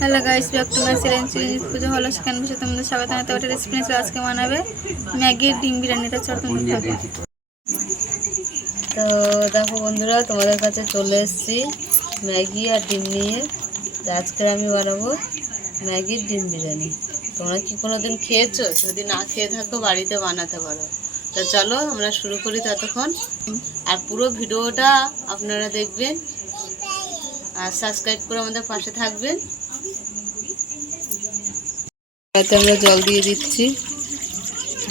Hello guys, back to my channel. Chillies পুজো হলো, সেখানে বসে তোমাদের স্বাগত জানাতে ওটা রেসিপি আজকে বানাবে ম্যাগির ডিম বিরিয়ানিটা। চলো তুমি থাকো। তো দেখো বন্ধুরা, তোমাদের কাছে চলে এসেছি ম্যাগি আর ডিম নিয়ে। তো আজকে আমি বানাবো ম্যাগির ডিম বিরিয়ানি। তোমরা কি কোনো দিন খেয়েছো? যদি না খেয়ে থাকো বাড়িতে বানাতে পারো। তো চলো আমরা শুরু করি ততক্ষণ। আর পুরো ভিডিওটা আপনারা দেখবেন আর সাবস্ক্রাইব করে আমাদের পাশে থাকবেন। তাতে আমরা জল দিয়ে দিচ্ছি,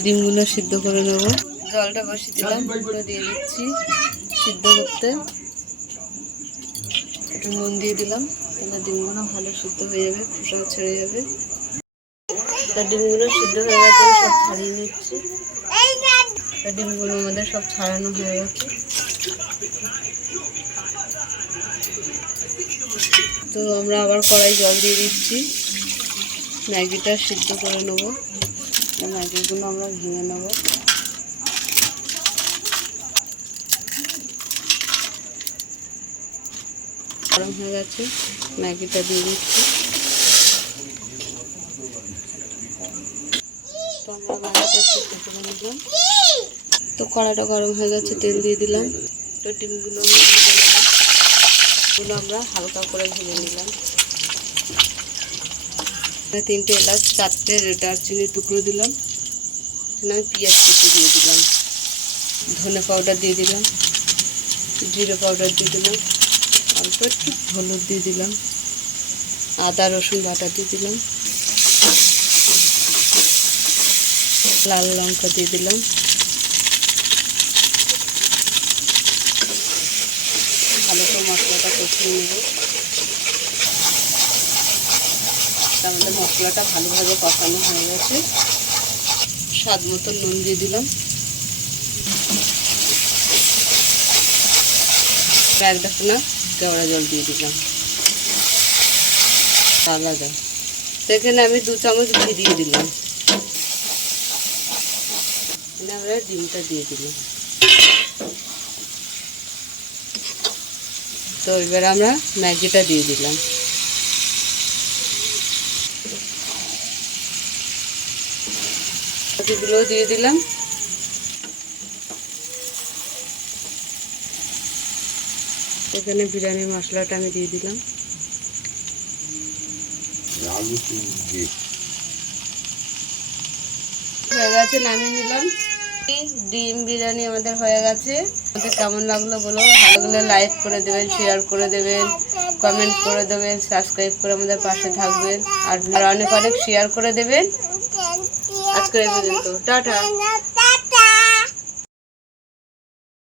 ডিমগুলো সিদ্ধ করে নেব। জলটা বসিয়ে দিলাম, দিয়ে দিচ্ছি সিদ্ধ করতে। একটু নুন দিয়ে দিলাম, তাহলে ডিমগুলো ভালো সিদ্ধ হয়ে যাবে, খোসাও ছেড়ে যাবে। তা ডিমগুলো সিদ্ধ হয়ে গেছে, সব ছাড়িয়ে নিচ্ছি। তা ডিমগুলো আমাদের সব ছাড়ানো হয়ে গেছে। তো আমরা আবার কড়াই জল দিয়ে দিচ্ছি, ম্যাগিটা সিদ্ধ করে নেবো। ম্যাগিগুলো আমরা ভেঙে নেবো। গরম হয়ে গেছে, ম্যাগিটা দিয়ে দিচ্ছি। তো আমরা ম্যাগিটা সিদ্ধ করে নিলাম। তো কড়াইটা গরম হয়ে গেছে, তেল দিয়ে দিলাম। তো ডিমগুলো আমরা ভেজে নেব। এগুলো আমরা হালকা করে ভেজে নিলাম। 3টে এলাচ, 4টে দারচিনির টুকরো দিলাম। আমি পেঁয়াজ কুচি দিয়ে দিলাম, ধনে পাউডার দিয়ে দিলাম, জিরে পাউডার দিয়ে দিলাম, অল্প একটু হলুদ দিয়ে দিলাম, আদা রসুন বাটা দিয়ে দিলাম, লাল লঙ্কা দিয়ে দিলাম। ভালো করে মশলাটা কষিয়ে নেব। আমাদের মশলাটা ভালোভাবে কষানো হয়ে গেছে। স্বাদ মতো নুন দিয়ে দিলাম। এক ঢাকনা কেওড়া জল দিয়ে দিলাম আলাদা। সেখানে আমি 2 চামচ ঘি দিয়ে দিলাম। আমরা ডিমটা দিয়ে দিলাম। তো এবার আমরা ম্যাগিটা দিয়ে দিলাম। ম্যাগিগুলো দিয়ে দিলাম। এখানে বিরিয়ানি মশলাটা আমি দিয়ে দিলাম। হয়ে গেছে, নামিয়ে নিলাম। ডিম বিরিয়ানি আমাদের হয়ে গেছে। আমাদের কেমন লাগলো বলো, ভালো লাগলে লাইক করে দেবেন, শেয়ার করে দেবেন, কমেন্ট করে দেবেন, সাবস্ক্রাইব করে আমাদের পাশে থাকবেন। আর অনেক অনেক শেয়ার করে দেবেন। আজকে এই পর্যন্ত, টাটা।